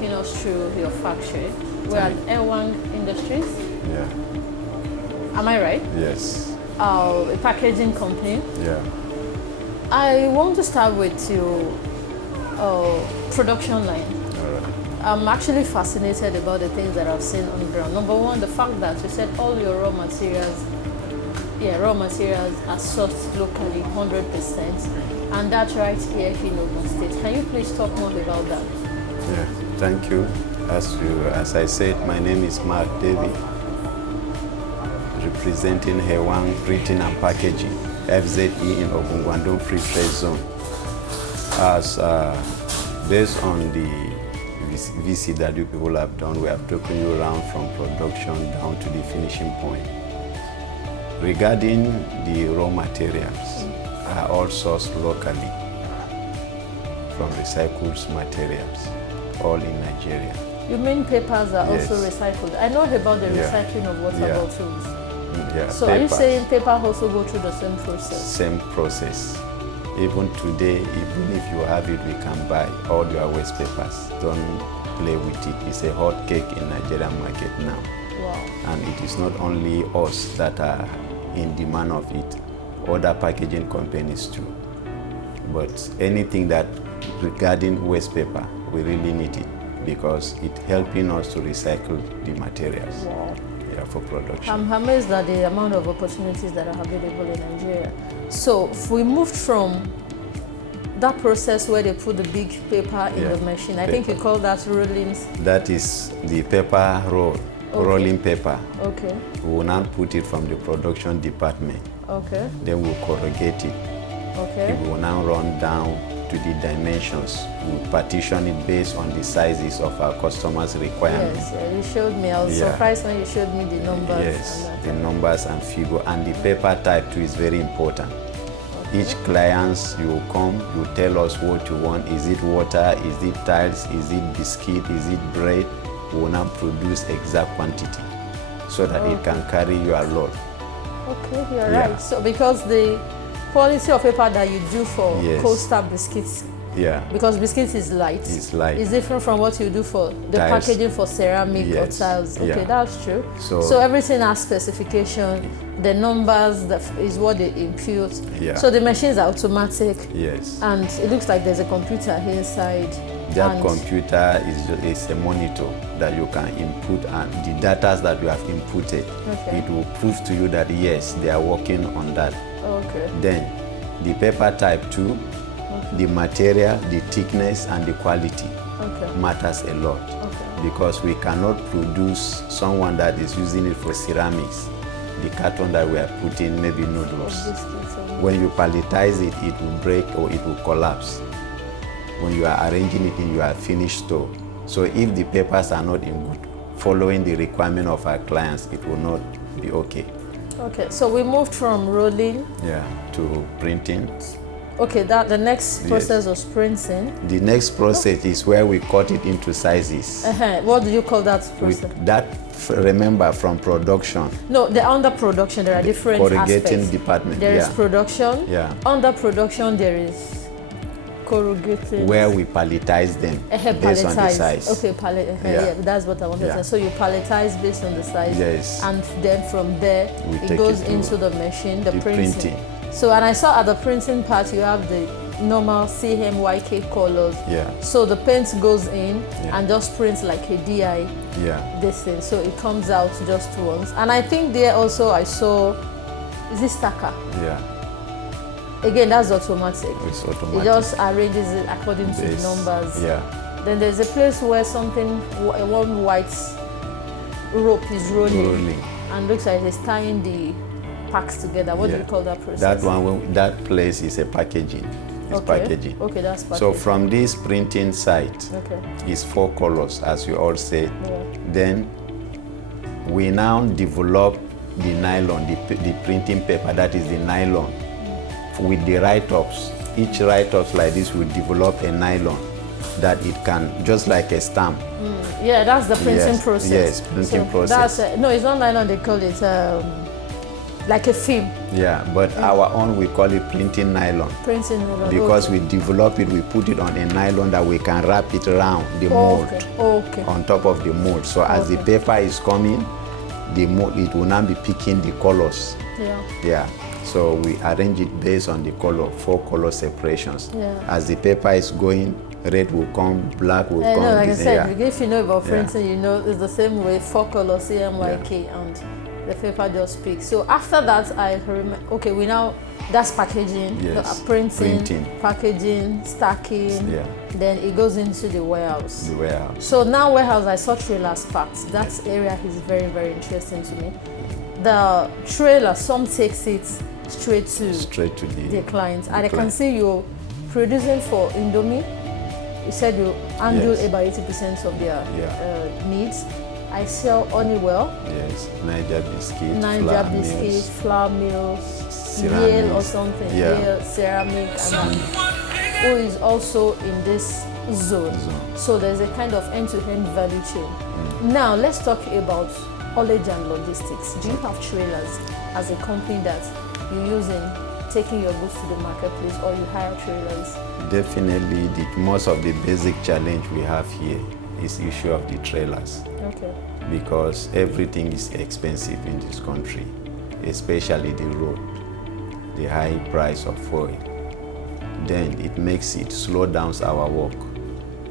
taking us through your factory. We're at Hewang Industries. Yeah. Am I right? Yes. A packaging company. Yeah. I want to start with your production line. All right. I'm actually fascinated about the things that I've seen on the ground. Number one, the fact that you said all your raw materials are sourced locally, 100%, and that's right here in Ogun State. Can you please talk more about that? Yeah. Thank you. As I said, my name is Mark David, representing Hewang Printing and Packaging, FZE in Ogun Free Trade Zone. As based on the visit that you people have done, we have taken you around from production down to the finishing point. Regarding the raw materials, are all sourced locally from recycled materials, all in Nigeria. You mean papers are Yes. also recycled? I know about the Yeah. recycling of water Yeah. bottles. Yeah, So are you papers. saying paper also go through the same process? Same process. Even today, even if you have it, we can buy all your waste papers. Don't play with it. It's a hot cake in Nigerian market now. Wow. And it is not only us that are in demand of it, other packaging companies too. But anything that regarding waste paper, we really need it because it's helping us to recycle the materials. Wow. Yeah, for production. I'm amazed at the amount of opportunities that are available in Nigeria. So if we moved from that process where they put the big paper in Yeah, the machine, I think you call that rollings. That is the paper roll, rolling paper. Okay, We will now put it from the production department. okay, Then we'll corrugate it. okay. It will now run down to the dimensions. We'll partition it based on the sizes of our customers' requirements. Yes, you showed me. I was Yeah. surprised when you showed me the numbers. Yes, And the that. numbers and figure. And the paper type too is very important. Each client, you come, you tell us what you want. Is it water? Is it tiles? Is it biscuit? Is it bread? We will now produce exact quantity so that it can carry your load. Okay, you're Yeah. right. So because the quality of paper that you do for Yes. coaster biscuits, Yeah, because biscuits is light, it's light. is different from what you do for the Tiles. packaging for ceramic or Yes. tiles. Okay, Yeah. that's true. So- everything has specification, the numbers is what they impute. Yeah. So the machines are automatic, Yes. and it looks like there's a computer inside. That and computer is a monitor that you can input, and the data that you have inputted, Okay. it will prove to you that yes, they are working on that. Okay. Then the paper type too, the material, the thickness and the quality Okay. matters a lot. Okay. Because we cannot produce someone that is using it for ceramics. The carton that we are putting, maybe noodles. Biscuits and- When you palletize it, it will break or it will collapse when you are arranging it in your finished store. So if the papers are not in good, following the requirement of our clients, it will not be okay. Okay, so we moved from rolling. Yeah, to printing. Okay, that the next Yes. process was printing. The next process is where we cut it into sizes. What do you call that process? With that, remember, from production, No, the under production there are different corrugating aspects. department. There is Yeah, production. Yeah. Under production there is corrugating. where we palletize them based on the Palletize. size. Okay, yeah, that's what I wanted to Yeah. say. So you palletize based on the size. Yes. And then from there We it take goes it to into the machine, the the printing. printing. So and I saw at the printing part you have the normal CMYK colors. Yeah. So the paint goes in Yeah. and just prints like a DI Yeah. this thing. So it comes out just once. And I think there also I saw, is it stacker? Yeah. Again, that's automatic. It's It automatic. just arranges it according to the Base. numbers. Yeah. Then there's a place where one white rope is rolling, and looks like it's tying the packs together. What do Yeah. you call that process? That one, that place is a packaging. It's Okay. packaging. Okay, that's packaging. So from this printing site, Okay. is 4 colors, as you all said. Yeah. Then we now develop the nylon, the printing paper, that is the nylon, with the write-ups. Each write-ups like this will develop a nylon that it can, just like a stamp. Yeah, that's the printing Yes, process. yes, printing process. That's no, it's not nylon. They call it Like a film. Yeah, but our own, we call it printing nylon. Printing nylon. Because okay. we develop it, we put it on a nylon that we can wrap it around the mold. Okay. On top of the mold. So as the paper is coming, the mold, it will now be picking the colors. Yeah. So we arrange it based on the color, 4 color separations. As the paper is going, red will come, black will come. No, like I said, if you know about printing, you know it's the same way, 4 colors, CMYK, and the paper just speaks. So after that, I remember, okay, that's packaging, printing, packaging, stacking, then it goes into the warehouse. So now warehouse, I saw trailers parts. That area is very, very interesting to me. The trailer, some takes it straight to the client. And I can see you're producing for Indomie. You said you handle about 80% of their needs. I sell Honeywell. Yes, Niger biscuits, flour mills, Yale or something, Yale, ceramic, and who is also in this zone. So there's a kind of end-to-end value chain. Now let's talk about haulage and logistics. Do you have trailers as a company that you're using, taking your goods to the marketplace, or you hire trailers? Definitely, most of the basic challenge we have here is the issue of the trailers. Okay. Because everything is expensive in this country, especially the road, the high price of fuel. Then it makes it slow down our work.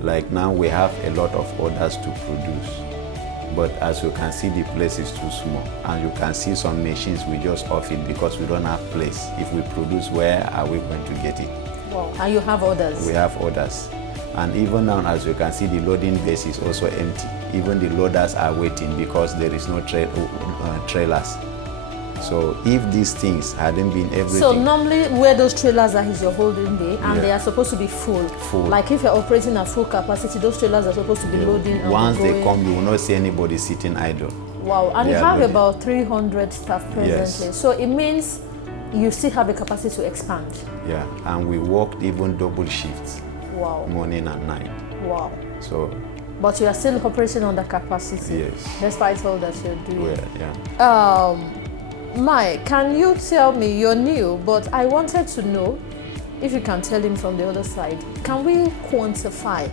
Like now we have a lot of orders to produce. But as you can see, the place is too small. And you can see some machines, we just off it because we don't have place. If we produce, where are we going to get it? Wow. And you have orders? We have orders. And even now, as you can see, the loading base is also empty. Even the loaders are waiting because there is no trailers. So if these things hadn't been everything... So normally where those trailers are is your holding bay, and they are supposed to be full. Like if you're operating at full capacity, those trailers are supposed to be loading and once they come, you will not see anybody sitting idle. Wow, and you have about 300 staff presently. Yes. So it means you still have the capacity to expand. Yeah, and we worked even double shifts. Wow. Morning and night. Wow. So... But you are still operating under capacity. Yes. Despite all that you're doing. Yeah. Mike, can you tell me, you're new, but I wanted to know, if you can tell him from the other side, can we quantify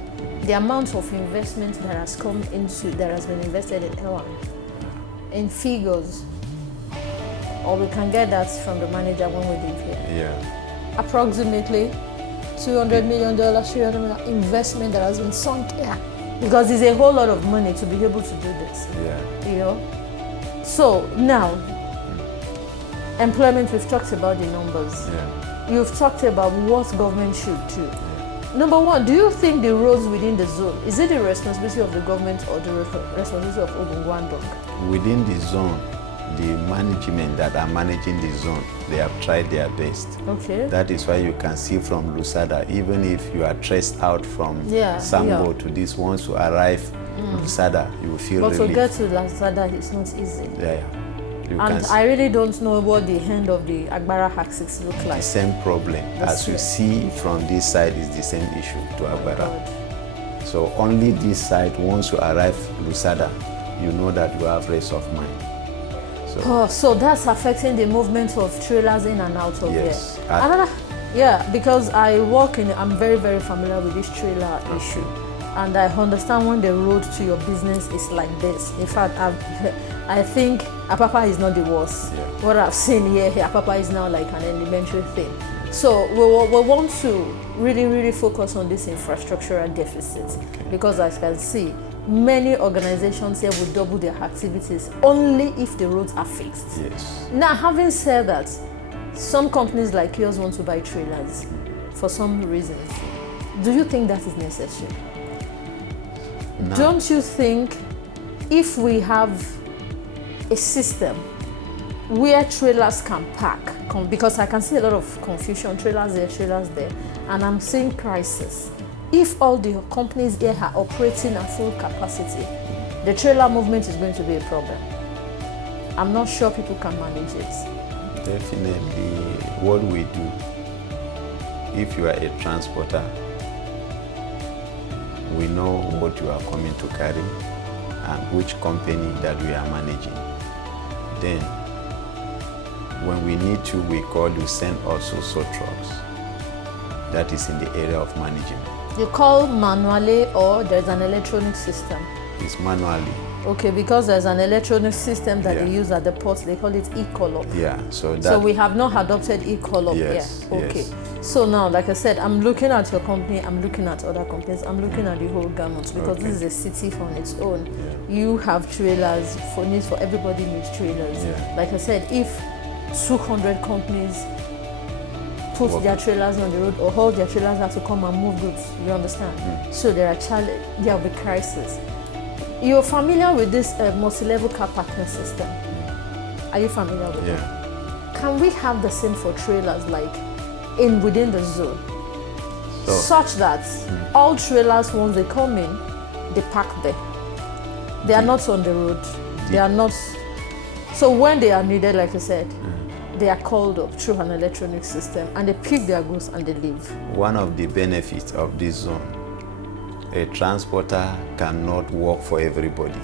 the amount of investment that has been invested in Hewang in figures? Or we can get that from the manager when we leave here. Yeah. Approximately $200 million, $300 million investment that has been sunk here. Because it's a whole lot of money to be able to do this. Yeah. You know? So now, employment, we've talked about the numbers. Yeah. You've talked about what government should do. Yeah. Number one, do you think the roads within the zone, is it the responsibility of the government or the responsibility of Ogungwandong? Within the zone, the management that are managing the zone, they have tried their best. Okay. That is why you can see from Lusada, even if you are traced out from Sambo to this, once you arrive Lusada, you will feel relief. But to get to Lusada, it's not easy. Yeah. And I really don't know what the end of the Agbara axis look like. The same problem. As you see from this side is the same issue to Agbara. So only this side, once you arrive Lusada, you know that you have rest of mind. So that's affecting the movement of trailers in and out of here. Because I'm very, very familiar with this trailer issue. And I understand when the road to your business is like this. In fact, I think Apapa is not the worst. Yeah. What I've seen here, Apapa is now like an elementary thing. So we want to really, really focus on this infrastructural deficit. Because as you can see, many organizations here will double their activities only if the roads are fixed. Yes. Now, having said that, some companies like yours want to buy trailers for some reasons. Do you think that is necessary? No. Don't you think if we have a system where trailers can park, because I can see a lot of confusion, trailers there, and I'm seeing crisis. If all the companies here are operating at full capacity, the trailer movement is going to be a problem. I'm not sure people can manage it. Definitely, what we do, if you are a transporter, we know what you are coming to carry and which company that we are managing. Then when we need to, we call, you send also trucks. That is in the area of management. You call manually or there's an electronic system? It's manually. Okay, because there's an electronic system that they use at the ports, they call it e-call-up. Yeah, so that... So we have not adopted e-call-up yet. Okay. Yes. So now, like I said, I'm looking at your company, I'm looking at other companies, I'm looking at the whole gamut, because this is a city on its own. Yeah. You have trailers, for everybody needs trailers. Yeah. Like I said, if 200 companies put their trailers on the road, or all their trailers have to come and move goods, you understand? So there will be crisis. You're familiar with this multi-level car parking system? Are you familiar with it? Can we have the same for trailers, like within the zone, such that all trailers, once they come in, they park there? They are not on the road. They are not. So when they are needed, like I said, they are called up through an electronic system, and they pick their goods and they leave. One of the benefits of this zone, a transporter cannot work for everybody.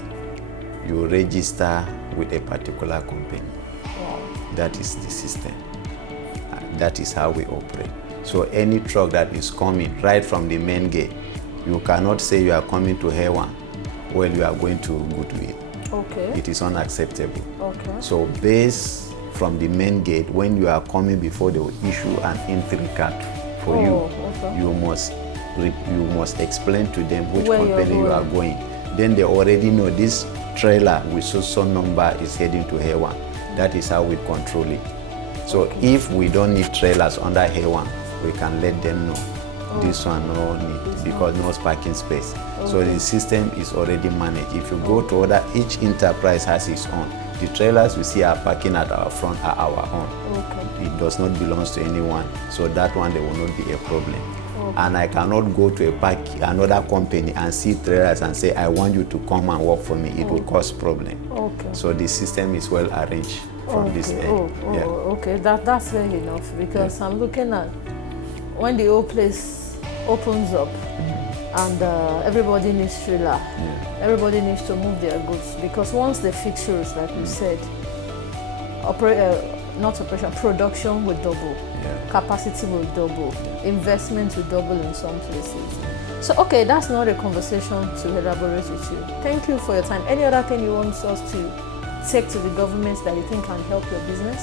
You register with a particular company. Wow. That is the system. That is how we operate. So any truck that is coming right from the main gate, you cannot say you are coming to Hewang while you are going to Goodwill. Okay. It is unacceptable. Okay. So based from the main gate, when you are coming, before they will issue an entry card for you must explain to them which company you are going. Then they already know this trailer with so number is heading to Hewang. That is how we control it. So if we don't need trailers under Hewang, we can let them know this one no need, because no parking space. So the system is already managed. If you go to each enterprise has its own. The trailers we see are parking at our front are our own. It does not belong to anyone. So that one, there will not be a problem. And I cannot go to another company and see trailers and say, I want you to come and work for me. It will cause problem. So the system is well arranged from this end. Okay, that's fair enough, because I'm looking at when the whole place opens up and everybody needs trailer. Everybody needs to move their goods, because once the fixtures, like you said, production will double, capacity will double, investment will double in some places. So, okay, that's not a conversation to elaborate with you. Thank you for your time. Any other thing you want us to take to the government that you think can help your business?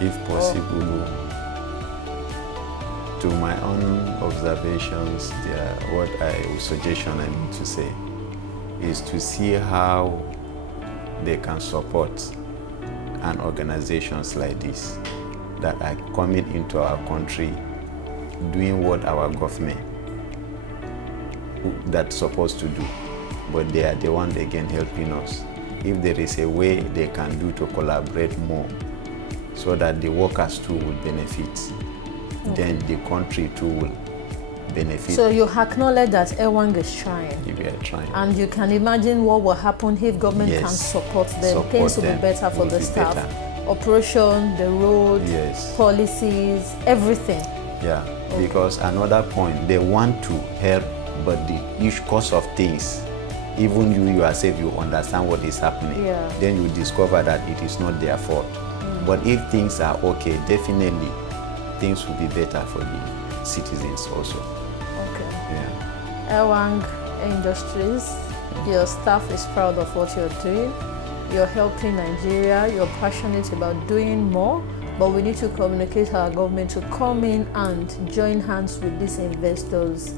If possible, to my own observations, what suggestion I need to say is to see how they can support and organizations like this that are coming into our country, doing what our government that's supposed to do, but they are the one again helping us. If there is a way they can do to collaborate more, so that the workers too will benefit, then the country too will benefit. So you acknowledge that Hewang is trying. We are trying. And you can imagine what will happen if government can support them. Things will be better for the staff. Operation, the road, policies, everything. Yeah, because another point, they want to help, but the huge cost of things, even you yourself, you understand what is happening. Then you discover that it is not their fault. But if things are okay, definitely things will be better for the citizens also. Hewang Industries, your staff is proud of what you're doing. You're helping Nigeria, you're passionate about doing more, but we need to communicate our government to come in and join hands with these investors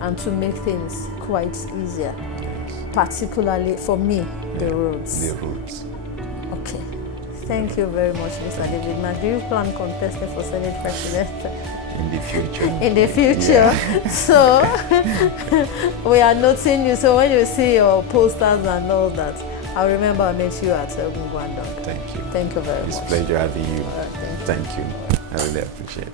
and to make things quite easier, particularly for me, the roads. The roads. Okay. Thank you very much, Mr. David. Now, do you plan contesting for Senate President? In the future. In the future. So, we are noting you. So, when you see your posters and all that, I'll remember I met you at Guangdong. Thank you. Thank you very much. It's a pleasure having you. Thank you. I really appreciate it.